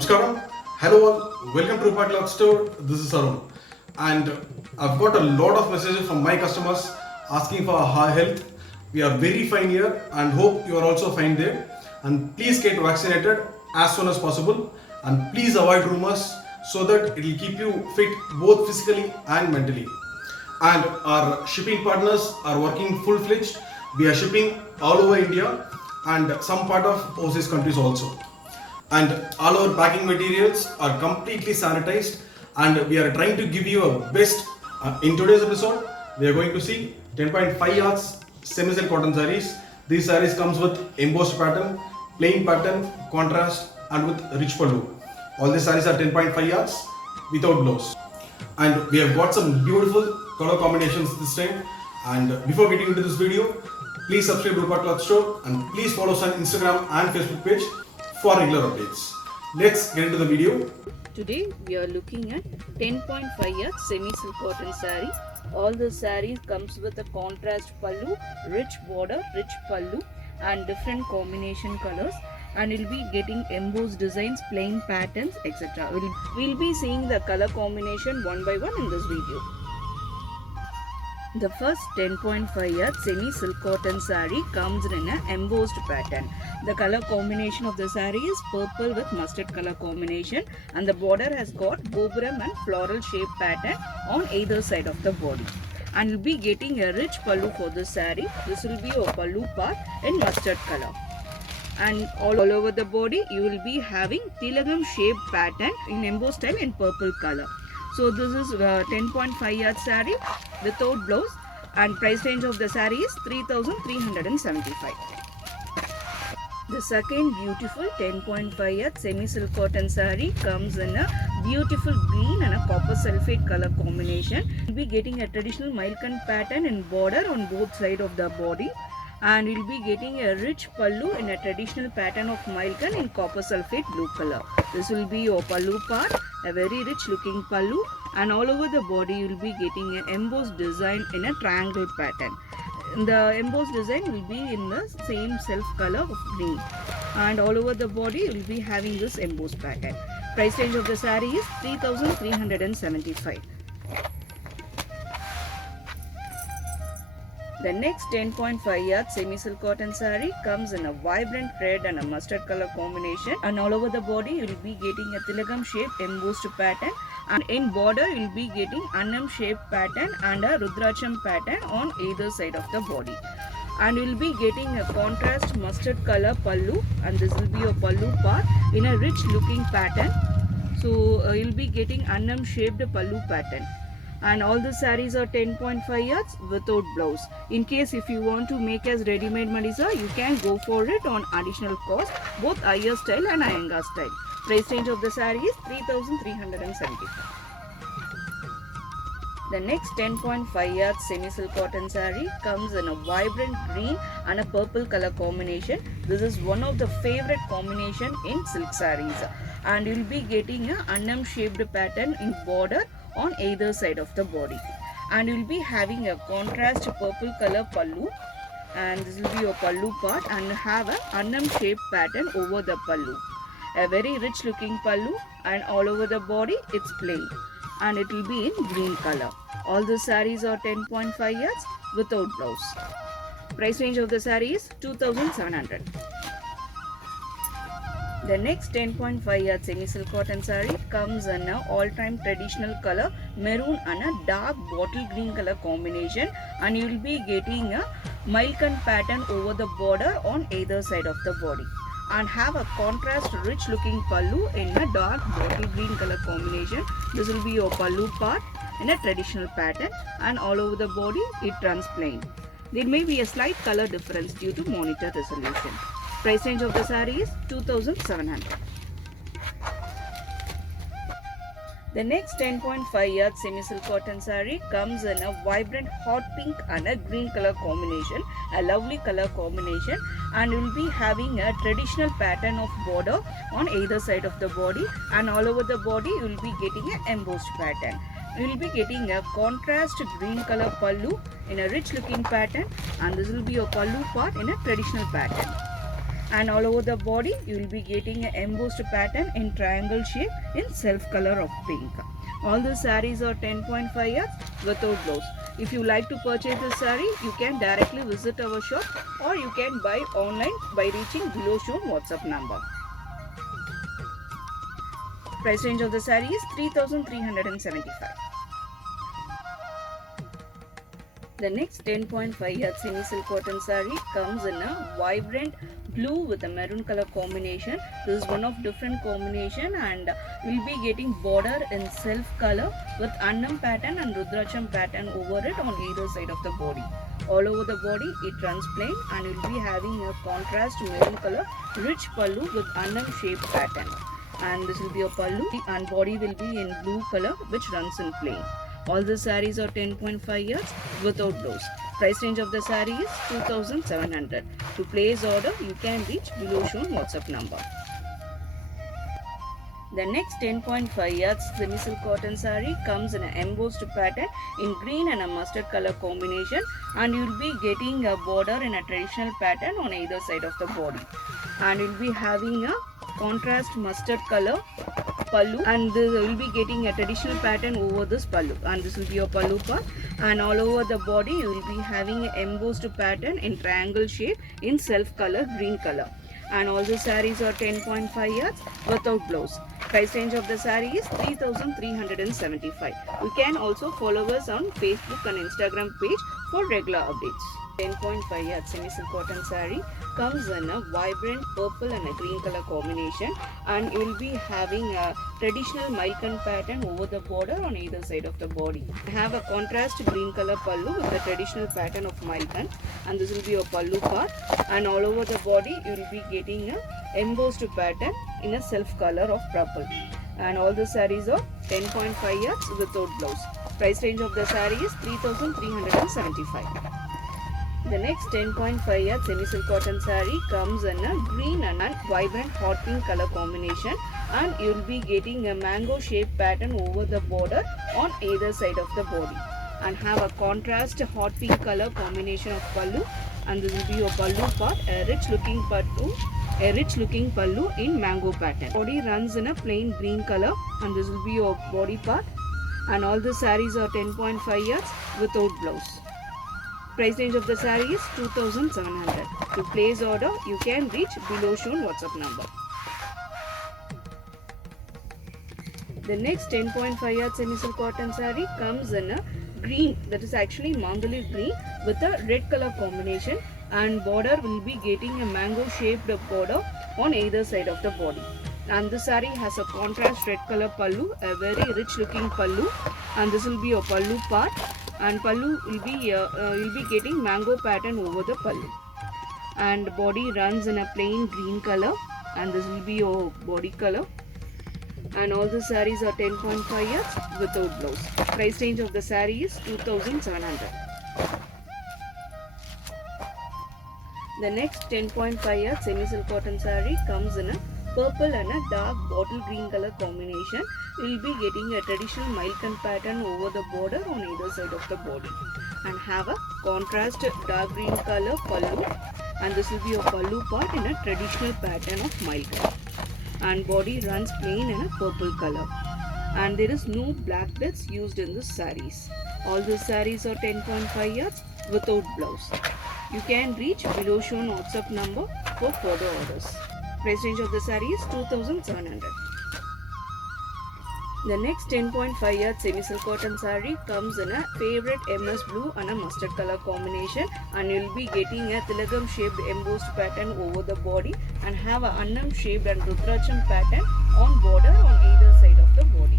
Namaskaram. Hello all. Welcome to Rupa Cloth Store. This is Arun. And I've got a lot of messages from my customers asking for our health. We are very fine here and hope you are also fine there. And please get vaccinated as soon as possible. And please avoid rumors so that it will keep you fit both physically and mentally. And our shipping partners are working full-fledged. We are shipping all over India and some part of overseas countries also. And all our packing materials are completely sanitized, and we are trying to give you a best. In today's episode, we are going to see 10.5 yards semi-silk cotton sarees. These sarees comes with embossed pattern, plain pattern, contrast, and with rich pallu. All these sarees are 10.5 yards without blouse. And we have got some beautiful color combinations this time. And before getting into this video, please subscribe to Rupa Cloth Store and please follow us on Instagram and Facebook page for regular updates. Let's get into the video. Today we are looking at 10.5 yard semi-silk cotton saree. All the sarees comes with a contrast pallu, rich border, rich pallu and different combination colors, and we'll be getting embossed designs, plain patterns, etc. We'll be seeing the color combination one by one in this video. The first 10.5 yard semi-silk cotton saree comes in an embossed pattern. The color combination of the saree is purple with mustard color combination, and the border has got gopuram and floral shape pattern on either side of the body. And you'll be getting a rich pallu for this saree. This will be a pallu part in mustard color. And all over the body you will be having tilagam shape pattern in embossed style in purple color. So this is 10.5 yard saree without blouse, and price range of the saree is 3,375. The second beautiful 10.5 yard semi-silk cotton saree comes in a beautiful green and a copper sulphate color combination. You'll be getting a traditional Mailkan pattern in border on both sides of the body, and you'll be getting a rich pallu in a traditional pattern of Mailkan in copper sulphate blue color. This will be your pallu part, a very rich looking pallu, and all over the body you will be getting an embossed design in a triangle pattern. The embossed design will be in the same self color of green, and all over the body you will be having this embossed pattern. Price range of the saree is 3,375. The next 10.5 yard semi-silk cotton saree comes in a vibrant red and a mustard color combination, and all over the body you will be getting a tilagam shaped embossed pattern, and in border you will be getting annam shaped pattern and a rudracham pattern on either side of the body. And you will be getting a contrast mustard color pallu, and this will be a pallu part in a rich looking pattern. So you will be getting annam shaped pallu pattern. And all the sarees are 10.5 yards without blouse. In case if you want to make as ready-made Madisa, you can go for it on additional cost, both Iyer style and Iyengar style. Price range of the saree is 3,375. The next 10.5 yard semi-silk cotton saree comes in a vibrant green and a purple color combination. This is one of the favorite combination in silk sarees, and you will be getting a annam shaped pattern in border on either side of the body, and you will be having a contrast purple color pallu, and this will be your pallu part, and have a annam shaped pattern over the pallu, a very rich looking pallu, and all over the body it's plain, and it will be in green color. All the sarees are 10.5 yards without blouse. Price range of the saree is 2,700. The next 10.5 yard semi-silk cotton saree comes in a all-time traditional color maroon and a dark bottle green color combination, and you will be getting a Mailkan pattern over the border on either side of the body, and have a contrast rich looking pallu in a dark bottle green color combination. This will be your pallu part in a traditional pattern, and all over the body it runs plain. There may be a slight color difference due to monitor resolution. Price range of the saree is 2,700. The next 10.5 yard semi-silk cotton saree comes in a vibrant hot pink and a green color combination, a lovely color combination, and you will be having a traditional pattern of border on either side of the body, and all over the body you will be getting an embossed pattern. You will be getting a contrast green color pallu in a rich looking pattern, and this will be your pallu part in a traditional pattern. And all over the body you will be getting an embossed pattern in triangle shape in self color of pink. All the sarees are 10.5 yards without blouse. If you like to purchase this saree, you can directly visit our shop or you can buy online by reaching below shown WhatsApp number. Price range of the saree is 3,375. The next 10.5 yard semi silk cotton saree comes in a vibrant blue with a maroon color combination. This is one of different combination and we'll be getting border in self color with Annam pattern and Rudraksham pattern over it on either side of the body. All over the body it runs plain and you'll be having a contrast maroon color rich pallu with Annam shaped pattern. And this will be a pallu and body will be in blue color which runs in plain. All the sarees are 10.5 yards without blouse. Price range of the saree is 2,700. To place order, you can reach below shown WhatsApp number. The next 10.5 yards semi silk cotton saree comes in an embossed pattern in green and a mustard color combination, and you will be getting a border in a traditional pattern on either side of the body. And you will be having a contrast mustard color pallu, and this will be getting a traditional pattern over this pallu, and this will be your pallu part. And all over the body you will be having an embossed pattern in triangle shape in self color green color. And all the sarees are 10.5 yards without blouse. Price range of the saree is 3,375. You can also follow us on Facebook and Instagram page for regular updates. 10.5 yard semi silk cotton saree comes in a vibrant purple and a green color combination, and you will be having a traditional Malkan pattern over the border on either side of the body. Have a contrast green color pallu with the traditional pattern of Malkan, and this will be your pallu part. And all over the body you will be getting a embossed pattern in a self color of purple. And all the sarees are 10.5 yards without blouse. Price range of the saree is 3,375. The next 10.5 yard semi silk cotton saree comes in a green and a vibrant hot pink color combination, and you will be getting a mango shaped pattern over the border on either side of the body, and have a contrast hot pink color combination of pallu, and this will be your pallu part, a rich looking pallu in mango pattern. Body runs in a plain green color, and this will be your body part. And all the sarees are 10.5 yards without blouse. Price range of the saree is 2,700. To place order, you can reach below shown WhatsApp number. The next 10.5 yard semi silk cotton saree comes in a green, that is actually mandali green with a red color combination, and border will be getting a mango shaped border on either side of the body. And the saree has a contrast red color pallu, a very rich looking pallu, and this will be your pallu part. And pallu will be you'll be getting mango pattern over the pallu, and body runs in a plain green color, and this will be your body color. And all the sarees are 10.5 yards without blouse. Price range of the saree is 2,700. The next 10.5 yard semi silk cotton saree comes in a purple and a dark bottle green color combination. You will be getting a traditional Malkan pattern over the border on either side of the body, and have a contrast dark green color pallu, and this will be your pallu part in a traditional pattern of Malkan, and body runs plain in a purple color, and there is no black bits used in the sarees. All the sarees are 10.5 yards without blouse. You can reach below shown WhatsApp number for further orders. Price range of the saree is 2,700. The next 10.5 yard semi silk cotton saree comes in a favorite MS blue and a mustard color combination, and you will be getting a tilagam shaped embossed pattern over the body, and have a Annam shaped and Rudraksham pattern on border on either side of the body,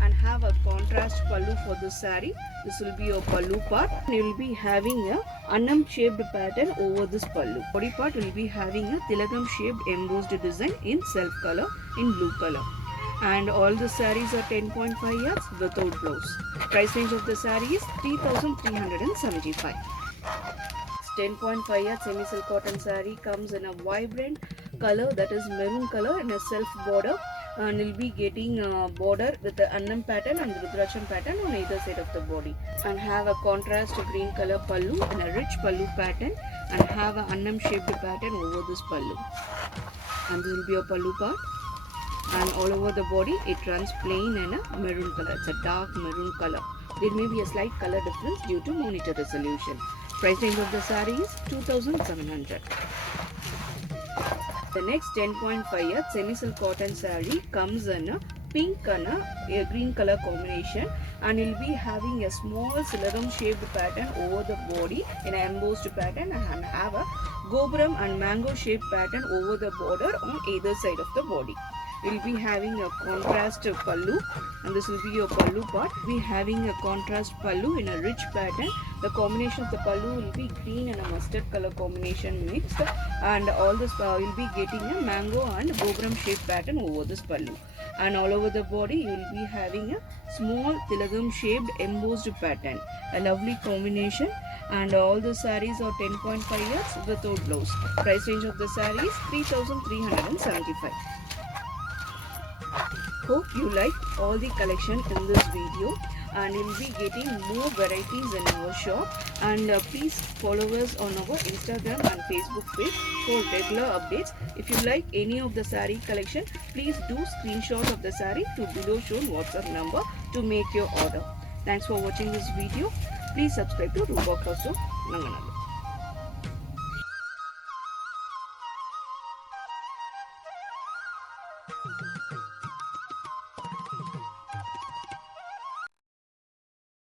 and have a contrast pallu for this saree. This will be your pallu part. You will be having a Annam shaped pattern over this pallu. Body part will be having a tilagam shaped embossed design in self color in blue color. And all the sarees are 10.5 yards without blouse. Price range of the saree is 3,375. 10.5 yard semi silk cotton saree comes in a vibrant color, that is maroon color, in a self border, and will be getting a border with the Annam pattern and Rudraksham pattern on either side of the body, and have a contrast green color pallu and a rich pallu pattern, and have an annam shaped pattern over this pallu. And this will be your pallu part. And all over the body it runs plain and a maroon color. It's a dark maroon color. There may be a slight color difference due to monitor resolution. Price range of the saree is 2700. The next 10.5 semi-silk cotton saree comes in a pink and a green color combination, and it will be having a small silaram shaped pattern over the body in an embossed pattern, and have a gopuram and mango shaped pattern over the border on either side of the body. We'll be having a contrast pallu, and this will be your pallu part. We'll be having a contrast pallu in a rich pattern. The combination of the pallu will be green and a mustard color combination mixed, and all this you'll be getting a mango and gopuram shaped pattern over this pallu. And all over the body you will be having a small tilagam shaped embossed pattern. A lovely combination. And all the sarees are 10.5 yards without blouse. Price range of the saree is 3375. Hope you like all the collection in this video, and you'll be getting more varieties in our shop. And please follow us on our Instagram and Facebook page for regular updates. If you like any of the saree collection, please do screenshot of the saree to below shown WhatsApp number to make your order. Thanks for watching this video. Please subscribe to Rupa Cloth Store, Nanganal.